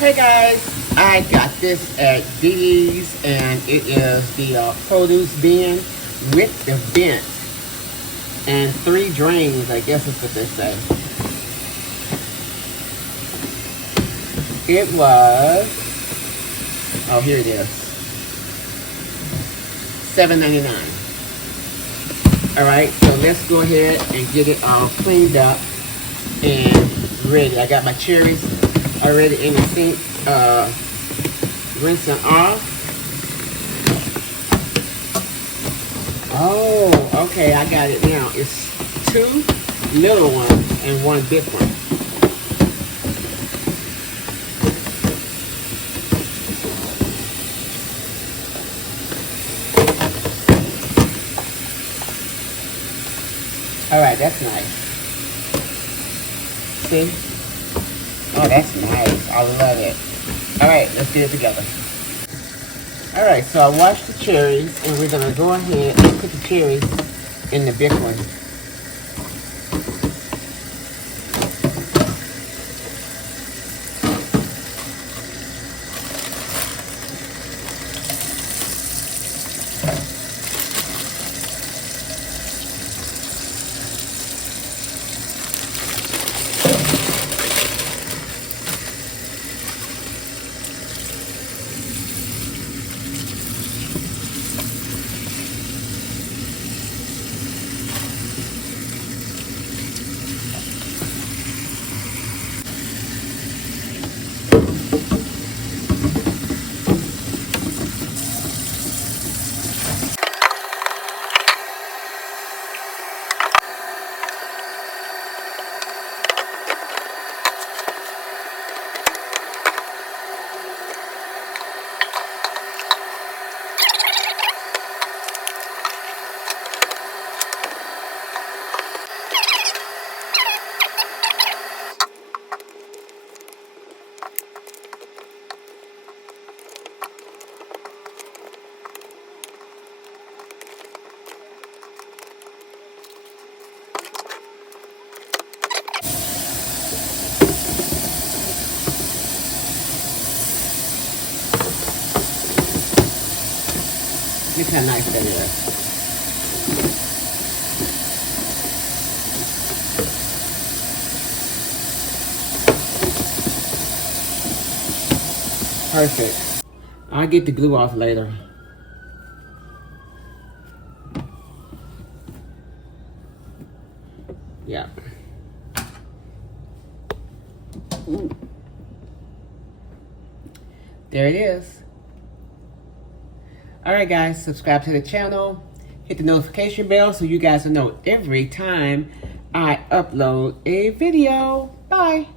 Hey guys, I got this at Didi's and it is the produce bin with the vent and 3 drains, I guess is what they say. It was, oh here it is, $7.99. Alright, so let's go ahead and get it all cleaned up and ready. I got my cherries already in the sink, rinsing off. Oh, okay, I got it now. It's 2 little ones and 1 big one. Alright, that's nice. See? Oh, that's nice. I love it. Alright, let's get it together. Alright, so I washed the cherries, and we're going to go ahead and put the cherries in the big one. Look how nice that is. Perfect. I'll get the glue off later. Yeah. Ooh. There it is. Alright guys, subscribe to the channel, hit the notification bell so you guys will know every time I upload a video. Bye!